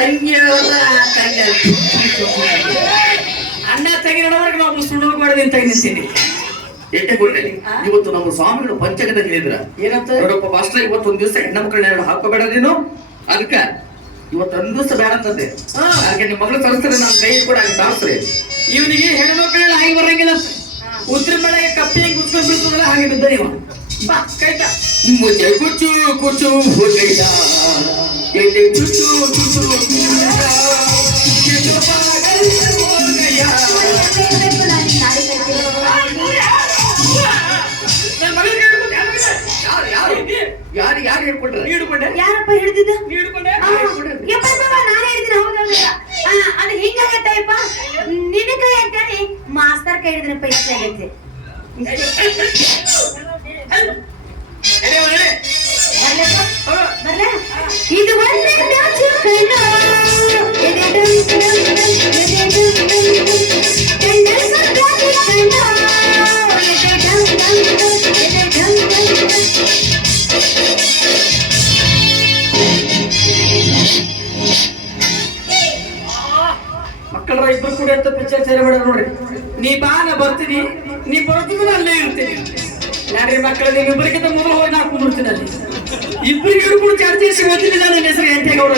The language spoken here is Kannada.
ತಂಗಿ ಅಣ್ಣ ತೆಗಿರೋವರೆಗೆ ನಾವು ಸುಳ್ಳು ಮಾಡಿ ನಿಂತೀನಿ. ಎಟ್ಟೆ ಕೊಡ್ತೇನೆ. ಇವತ್ತು ನಮ್ಮ ಸ್ವಾಮಿಗಳು ಪಂಚಕದ ಹೇಳಿದ್ರ ಏನಂತ ನೋಡಪ್ಪ ಮಾಸ್ಟರ್, ಇವತ್ತೊಂದ್ ದಿವಸ ಹೆಣ್ಣ ಮಕ್ಕಳನ್ನ ಹಾಕೋಬೇಡ ನೀನು. ಅದಕ್ಕ ಇವತ್ತೊಂದ್ ದಿವಸ ಬೇಡ ಅಂತಂದೆ. ಹಾಗೆ ನಿಮ್ಮ ಮಗಳು ಕಳಿಸ್ತಾರೆ, ನಾನು ಕೈ ಕೂಡ ಹಾಗೆ ತಾಳ್ಸ್ರೆ. ಇವನಿಗೆ ಹೆಣ್ಮಕ್ಳೆಲ್ಲ ಹಾಗೆ ಬರಂಗಿಲ್ಲ. ಉತ್ತರ ಬೆಳಗ್ಗೆ ಕಪ್ಪಿ ಹೆಂಗ್ ಕುತ್ಕೊಂಡ್ ಬಿಡ್ತದಲ್ಲ ಹಾಗೆ ಬಿದ್ದ ನೀವು. ಬಾ ಕೈತ ಮುಜೆ ಕುಚು ಕುಚು ಹೋಗಯ್ಯ, ಎದೆ ಚುಚು ಚುಚು ಯಾರು ಹೇಳ್ಕೊಟ್ರೆ? ಯಾರಪ್ಪ ಹಿಡಿದಿದ್ದ? ಹಿಡ್ಕೊಂಡೆ ನಾನು ಹೇಳಿದ್ದೀನಿ. ಅದು ಹಿಂಗಾಗತ್ತಪ್ಪ, ನಿನ್ನ ಕೈ ಅಂತೇಳಿ ಮಾಸ್ತರ್ ಕೈ ಹಿಡಿದ್ರಪ್ಪ. ಇಷ್ಟ ಆಗೈತೆ ಬರ್ಲ. ಇದು ಒಂದೇ ಮ್ಯಾಚ್ ಕಣ್ಣ ಮಕ್ಕಳರ ಇಬ್ರು ಕೂಡ ಅಂತ ಪಿಕ್ಚರ್ ಸೇರಬೇಡ ನೋಡ್ರಿ. ನೀ ಬಾ, ನಾ ಬರ್ತೀನಿ. ನೀ ಬರ್ತೀನಿ, ಅಲ್ಲೇ ಇರ್ತೀನಿ. ಯಾರ್ರಿ ಮಕ್ಕಳ ನಿಮ್ಮಿಬ್ಬರಿಗಿಂತ ಮೊದಲು ಹೋಗಿ ನಾ ಕುಂದಿರ್ತೀನಿ ಅಲ್ಲಿ. ಇಬ್ಬರಿಗೆ ಕೂಡ ಚಾರ್ಜ್ ಓದ್ತೀನಿ. ನಾನು ಹೆಸರು ಎಂಟೇಗೌಡ.